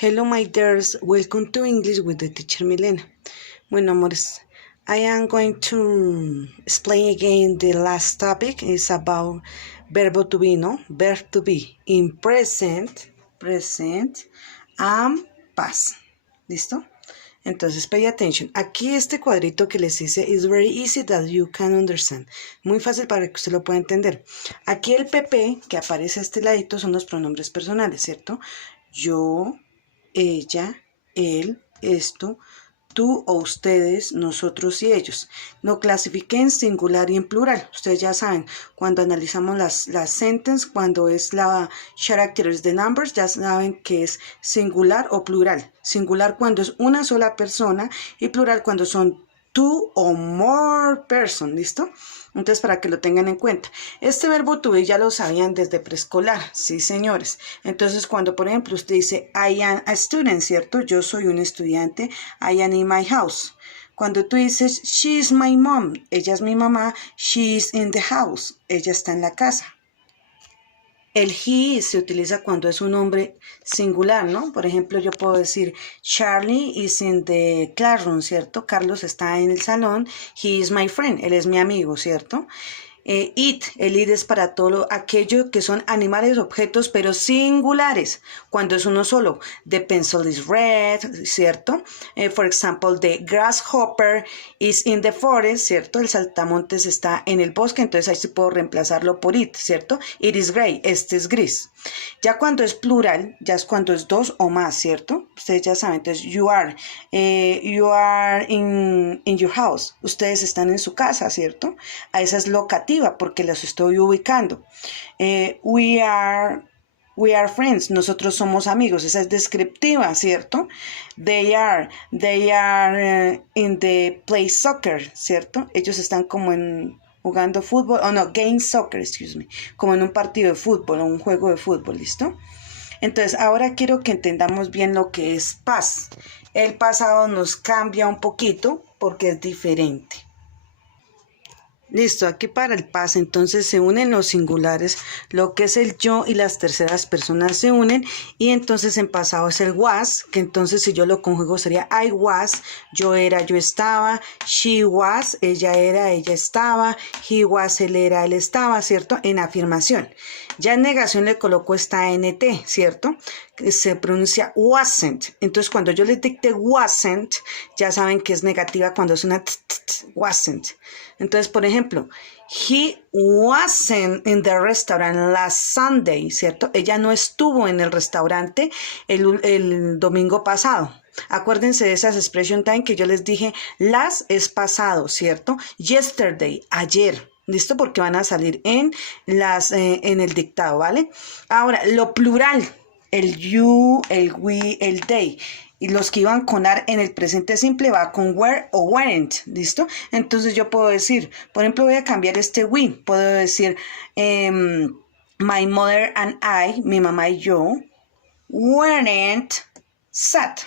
Hello my dears, welcome to English with the teacher Milena. Bueno amores, I am going to explain again the last topic. It's about verbo to be, no? Verb to be in present and past. ¿Listo? Entonces, pay attention. Aquí este cuadrito que les hice is very easy that you can understand. Muy fácil para que usted lo pueda entender. Aquí el PP que aparece a este ladito son los pronombres personales, ¿cierto? Yo, ella, él, esto, tú o ustedes, nosotros y ellos. Lo clasifiqué en singular y en plural. Ustedes ya saben, cuando analizamos las sentences, cuando es la characters de numbers, ya saben que es singular o plural. Singular cuando es una sola persona y plural cuando son two or more person, ¿listo? Entonces, para que lo tengan en cuenta. Este verbo to be ya lo sabían desde preescolar, sí, señores. Entonces, cuando, por ejemplo, usted dice, I am a student, ¿cierto? Yo soy un estudiante, I am in my house. Cuando tú dices, she is my mom, ella es mi mamá, she is in the house, ella está en la casa. El he se utiliza cuando es un nombre singular, ¿no? Por ejemplo, yo puedo decir, Charlie is in the classroom, ¿cierto? Carlos está en el salón, he is my friend, él es mi amigo, ¿cierto? El it es para todo aquello que son animales, objetos, pero singulares, cuando es uno solo. The pencil is red, ¿cierto? For example, the grasshopper is in the forest, ¿cierto? El saltamontes está en el bosque, entonces ahí sí puedo reemplazarlo por it, ¿cierto? It is gray, este es gris. Ya cuando es plural, ya es cuando es dos o más, ¿cierto? Ustedes ya saben, entonces you are in your house, ustedes están en su casa, ¿cierto? A esa es locativa porque los estoy ubicando. We are friends, nosotros somos amigos, esa es descriptiva, ¿cierto? They are in the play soccer, ¿cierto? Ellos están como jugando fútbol, game soccer, como en un partido de fútbol o un juego de fútbol, ¿listo? Entonces, ahora quiero que entendamos bien lo que es past. El pasado nos cambia un poquito porque es diferente. Listo, aquí para el past entonces se unen los singulares, lo que es el yo y las terceras personas se unen y entonces en pasado es el was, que entonces si yo lo conjugo sería I was, yo era, yo estaba, she was, ella era, ella estaba, he was, él era, él estaba, ¿cierto? En afirmación. Ya en negación le coloco esta nt, ¿cierto? Se pronuncia wasn't. Entonces cuando yo les dicte wasn't, ya saben que es negativa cuando es una wasn't. Entonces, por ejemplo, he wasn't in the restaurant last Sunday, ¿cierto? Ella no estuvo en el restaurante el domingo pasado. Acuérdense de esas expression time que yo les dije, last es pasado, ¿cierto? Yesterday, ayer. ¿Listo? Porque van a salir en el dictado, ¿vale? Ahora, lo plural, el you, el we, el they. Y los que iban con are en el presente simple va con were o weren't, ¿listo? Entonces yo puedo decir, por ejemplo, voy a cambiar este we. Puedo decir, my mother and I, mi mamá y yo, weren't sad.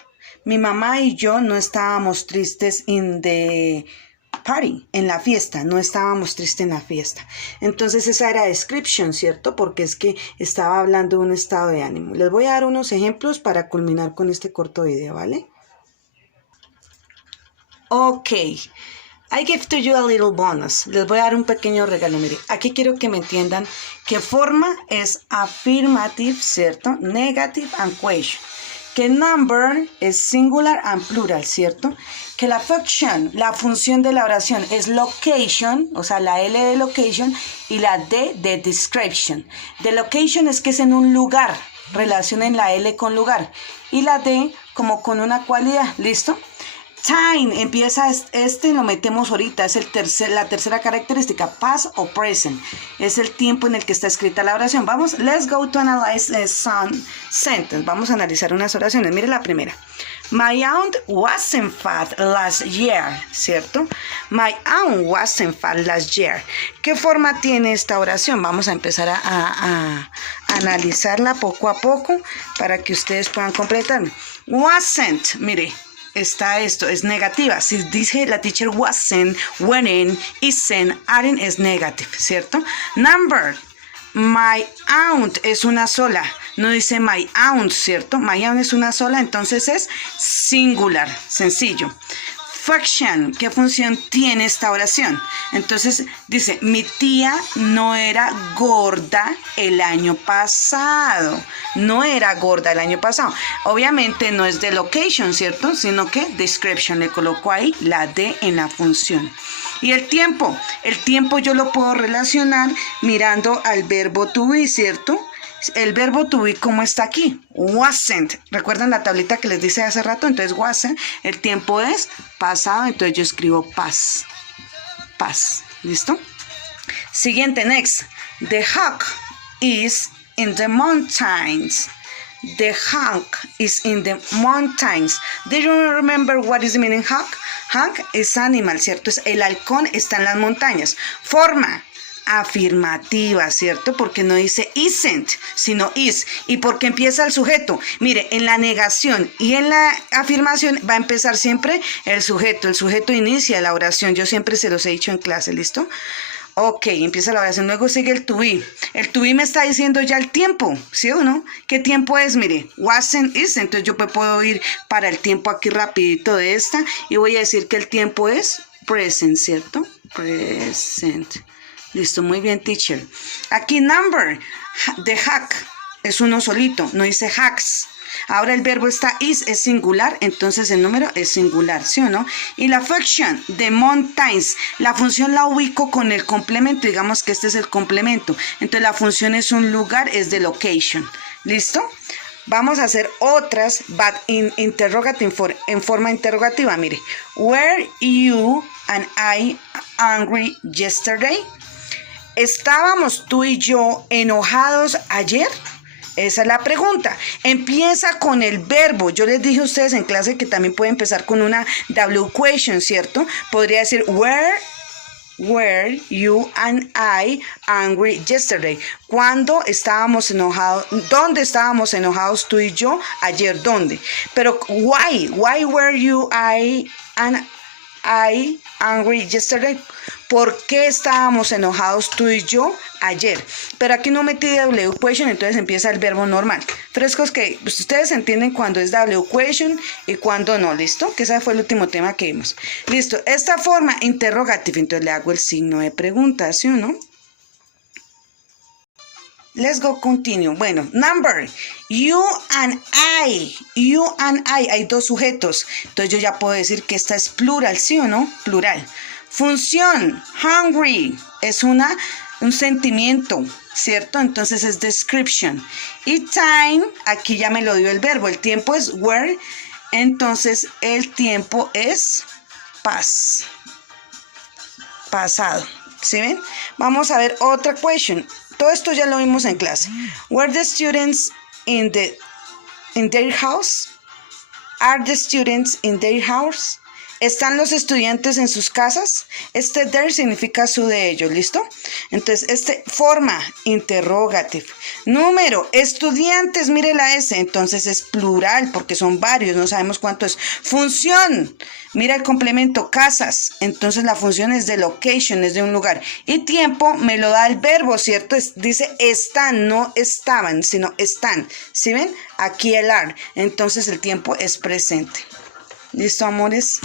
Mi mamá y yo no estábamos tristes in the party, en la fiesta, no estábamos tristes en la fiesta. Entonces esa era description, ¿cierto? Porque es que estaba hablando de un estado de ánimo. Les voy a dar unos ejemplos para culminar con este corto video, ¿vale? Ok, I give to you a little bonus. Les voy a dar un pequeño regalo. Mire, aquí quiero que me entiendan que forma es affirmative, ¿cierto? Negative and question. Que number es singular and plural, ¿cierto? Que la función de la oración es location, o sea, la L de location y la D de description. De location es que es en un lugar, relacionen la L con lugar. Y la D como con una cualidad, ¿listo? Time, empieza lo metemos ahorita, es la tercera característica, past o present, es el tiempo en el que está escrita la oración. Vamos, let's go to analyze some sentence, vamos a analizar unas oraciones. Mire la primera, my aunt wasn't fat last year, ¿cierto? My aunt wasn't fat last year. ¿Qué forma tiene esta oración? Vamos a empezar a analizarla poco a poco para que ustedes puedan completar. Wasn't, mire, está esto, es negativa. Si dice la teacher wasn't, weren't, isn't, aren't, es negative, ¿cierto? Number, my aunt es una sola. No dice my own, ¿cierto? My own es una sola, entonces es singular, sencillo. Function, ¿qué función tiene esta oración? Entonces dice, mi tía no era gorda el año pasado. No era gorda el año pasado. Obviamente no es de location, ¿cierto? Sino que description, le coloco ahí la D en la función. Y el tiempo yo lo puedo relacionar mirando al verbo to be, ¿cierto? El verbo to be, ¿cómo está aquí? Wasn't. ¿Recuerdan la tablita que les dice hace rato? Entonces, wasn't. El tiempo es pasado, entonces yo escribo past. Past. ¿Listo? Siguiente, next. The hawk is in the mountains. The hawk is in the mountains. Do you remember what is the meaning hawk? Hawk es animal, ¿cierto? Es el halcón está en las montañas. Forma afirmativa, ¿cierto? Porque no dice isn't, sino is. ¿Y porque empieza el sujeto? Mire, en la negación y en la afirmación va a empezar siempre el sujeto. El sujeto inicia la oración. Yo siempre se los he dicho en clase, ¿listo? Ok, empieza la oración, luego sigue el to be. El to be me está diciendo ya el tiempo, ¿sí o no? ¿Qué tiempo es? Mire, wasn't, is. Entonces yo puedo ir para el tiempo aquí rapidito de esta y voy a decir que el tiempo es present, ¿cierto? Present. Listo, muy bien, teacher. Aquí number, the hack, es uno solito, no dice hacks. Ahora el verbo está is, es singular, entonces el número es singular, ¿sí o no? Y la function de mountains, la función la ubico con el complemento, digamos que este es el complemento. Entonces la función es un lugar, es de location. ¿Listo? Vamos a hacer otras, but in interrogative, en forma interrogativa. Mire, were you and I angry yesterday? ¿Estábamos tú y yo enojados ayer? Esa es la pregunta. Empieza con el verbo. Yo les dije a ustedes en clase que también puede empezar con una W question, ¿cierto? Podría decir, were you and I angry yesterday? ¿Cuándo estábamos enojados? ¿Dónde estábamos enojados tú y yo ayer? ¿Dónde? Pero why were you and I angry yesterday? ¿Por qué estábamos enojados tú y yo ayer? Pero aquí no metí W question, entonces empieza el verbo normal. Frescos que pues, ustedes entienden cuando es W question y cuando no, ¿listo? Que ese fue el último tema que vimos. Listo, esta forma interrogativa, entonces le hago el signo de pregunta, ¿sí o no? Let's go continue. Bueno, number, you and I, hay dos sujetos. Entonces yo ya puedo decir que esta es plural, ¿sí o no? Plural. Función, hungry, es un sentimiento, ¿cierto? Entonces es description. Y time, aquí ya me lo dio el verbo, el tiempo es were, entonces el tiempo es past, pasado. ¿Sí ven? Vamos a ver otra question. Todo esto ya lo vimos en clase. Were the students in their house? Are the students in their house? ¿Están los estudiantes en sus casas? Este there significa su de ellos, ¿listo? Entonces, forma interrogative. Número, estudiantes, mire la S, entonces es plural porque son varios, no sabemos cuánto es. Función, mira el complemento, casas, entonces la función es de location, es de un lugar. Y tiempo me lo da el verbo, ¿cierto? Dice están, no estaban, sino están. ¿Sí ven? Aquí el are, entonces el tiempo es presente. ¿Listo, amores?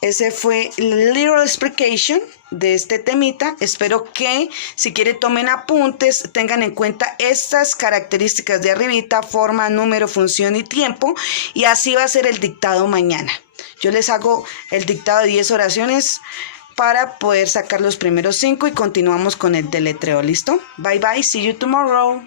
Ese fue el little explication de este temita. Espero que si quieren tomen apuntes, tengan en cuenta estas características de arribita, forma, número, función y tiempo. Y así va a ser el dictado mañana. Yo les hago el dictado de 10 oraciones para poder sacar los primeros 5 y continuamos con el deletreo. ¿Listo? Bye bye, see you tomorrow.